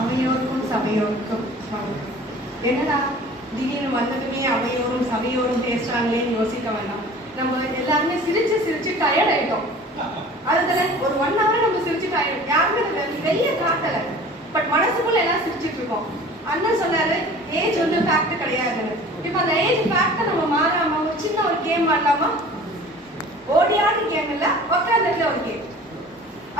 அவையோருக்கும் சபையோருக்கும் என்னடா திடீர்னு வந்ததுமே அவையோரும் சபையோரும் பேசுறாங்களேன்னு யோசிக்க வேண்டாம். நம்ம எல்லாருமே சிரிச்சு சிரிச்சு டயர்ட் ஆயிட்டோம். அதுல ஒரு 1 hour நம்ம சிரிச்சு டயர்ட், யாருமே வெளியே காட்டல, பட் மனசுக்குள்ள எல்லாம் சிரிச்சுட்டு இருக்கோம். அண்ணன் சொன்னாரு ஏஜ் வந்து ஃபேக்ட் கிடையாதுன்னு. இப்ப அந்த ஏஜ் ஃபேக்ட நம்ம மாறாம ஒரு சின்ன ஒரு கேம் ஆடலாமா? ஓடியாடு கேம் இல்ல, உட்கார்ந்துல ஒரு கேம்.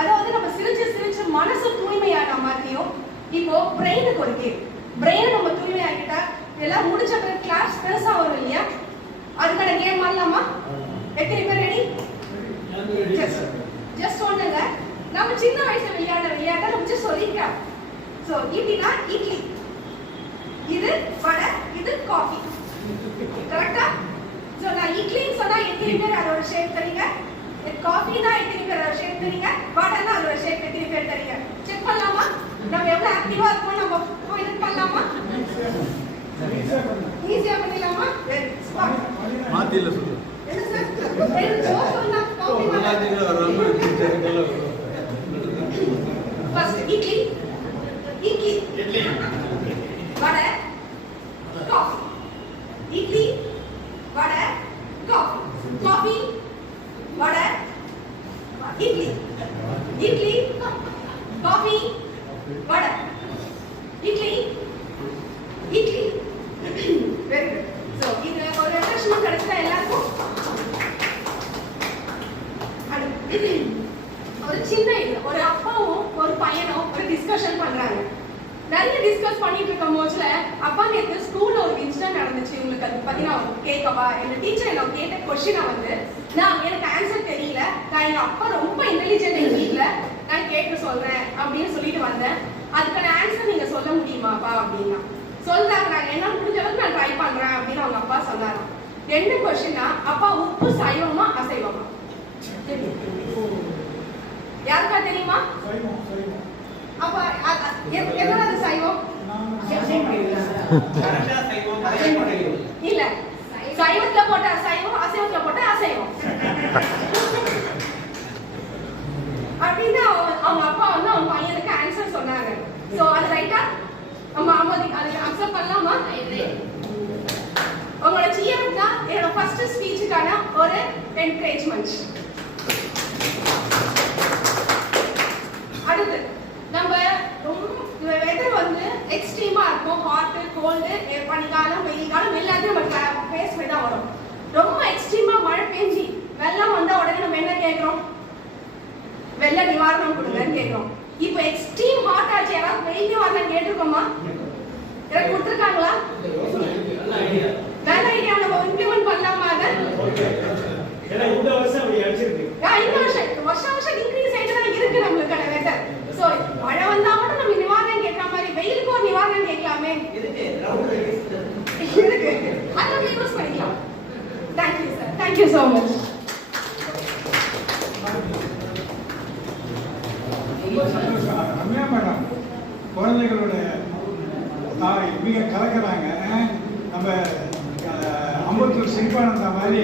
அதாவது நம்ம சிரிச்சு சிரிச்சு மனசு தூய்மையான மாதிரியும் இப்போ பிரெயினுக்கு ஒரு கேம். பிரெயின் நம்ம தூய்மையாக்கிட்டா இதெல்லாம் முடிச்ச பிறகு கிளாஸ் பெருசா வரும் இல்லையா? அதுக்கான கேம் ஆடலாமா? எத்தனை பேர் ரெடி? ஜஸ்ட் ஒண்ணுங்க. நம்ம சின்ன வயசுல விளையாட்ட நம்ம ஜஸ்ட் சொல்லிக்கலாம். சோ இட்லினா இட்லி, இது வடை, இது காஃபி. கரெக்ட்டா? சோ நான் இட்லின்னு சொன்னா எத்தனை பேர் அதோட ஷேப் தெரியுங்க? காஃபினா எத்தனை பேர் அதோட ஷேப் தெரியுங்க? வடைனா அதோட ஷேப் எத்தனை பேர் தெரியுங்க? செக் பண்ணலாமா? நம்ம எவ்வளவு ஆக்டிவா இருக்கோம் நம்ம இது பண்ணலாமா? ஈஸியா பண்ணிடலாமா? மாத்தி இல்ல சொல்லு. என்ன சார்? சொன்னா coffee first idli idli idli vada coffee, idli vada coffee, coffee vada idli, idli coffee vada idli idli. Very good. So இது ஒரு ரெஃப்ரெஷ்மென்ட் கிடைச்சா எல்லாருக்கும் ஒரு சின்ன ஒரு அப்பாவும் ஒரு பையனும் ஒரு டிஸ்கஷன் பண்றாங்க. நிறைய டிஸ்கஸ் பண்ணிட்டு இருக்கும் போதுல அப்பா நேத்து ஸ்கூல்ல ஒரு இன்சிடென்ட் நடந்துச்சு, உங்களுக்கு அதை பத்தி நான் கேட்கவா? எங்க டீச்சர் என்ன கேட்ட கொஸ்டினை வந்து நான் எனக்கு ஆன்சர் தெரியல, நான் எங்க அப்பா ரொம்ப இன்டெலிஜென்ட் எங்க வீட்டுல, நான் கேட்க சொல்றேன் அப்படின்னு சொல்லிட்டு வந்தேன். அதுக்கான ஆன்சர் நீங்க சொல்ல முடியுமாப்பா அப்படின்னா சொல்றாங்க. நான் என்ன முடிஞ்ச அளவுக்கு நான் ட்ரை பண்றேன் அப்படின்னு அவங்க அப்பா சொன்னாங்க. என்ன கொஸ்டின்னா, அப்பா உப்பு சைவமா அசைவமா? யாருக்கா தெரியுமா? அப்ப எதனால சைவம்? இல்ல, சைவத்துல போட்டா சைவம், அசைவத்துல போட்டா அசைவம் அப்படின்னு அவங்க அப்பா வந்து அவங்க பையனுக்கு ஆன்சர் சொன்னாங்க. சோ அது ரைட்டா? நம்ம அதுக்கு அக்செப்ட் பண்ணலாமா? உங்களோட சிஎம் தான் என்னோட ஃபர்ஸ்ட் ஸ்பீச்சுக்கான ஒரு என்கரேஜ்மெண்ட். அடுத்து நம்ம ரொம்ப வெதர் வந்து எக்ஸ்ட்ரீமா இருக்கும், ஹாட் கோல்டு, பனிக்காலம் வெயில் காலம் எல்லாத்தையும் நம்ம ஃபேஸ் பண்ணி தான் வரும். ரொம்ப எக்ஸ்ட்ரீமா மழை பெஞ்சி வெள்ளம் வந்தா உடனே நம்ம என்ன கேட்கிறோம்? வெள்ள நிவாரணம் கொடுங்கன்னு கேட்கிறோம். இப்போ எக்ஸ்ட்ரீம் ஹாட் ஆச்சு, யாராவது வெயில் நிவாரணம் கேட்டிருக்கோமா? யாராவது கொடுத்துருக்காங்களா? நல்ல ஐடியா. நம்ம இம்ப்ளிமெண்ட் பண்ணலாமா? அதை இந்த வருஷம் இன்க்ரீஸ் ஆயிட்டு தான் இருக்கு நம்மளுக்கான வெதர். சோ மழை வந்தா மட்டும் நம்ம நிவாரணம் கேட்கிற மாதிரி வெயிலுக்கு ஒரு நிவாரணம் கேட்கலாமே? இருக்கு, அதை யூஸ் பண்ணிக்கலாம். Thank you sir, thank you so much. குழந்தைகளோட தாய் மிக கலக்கிறாங்க. நம்ம அம்பத்தூர் சிரிப்பானந்த மாதிரி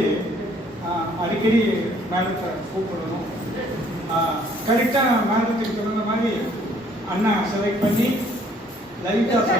அடிக்கடி மேடத்தை கூப்பிடணும். கரெக்டாக மேடத்துக்கு சொன்ன மாதிரி அண்ணா செலக்ட் பண்ணி லைட்டாக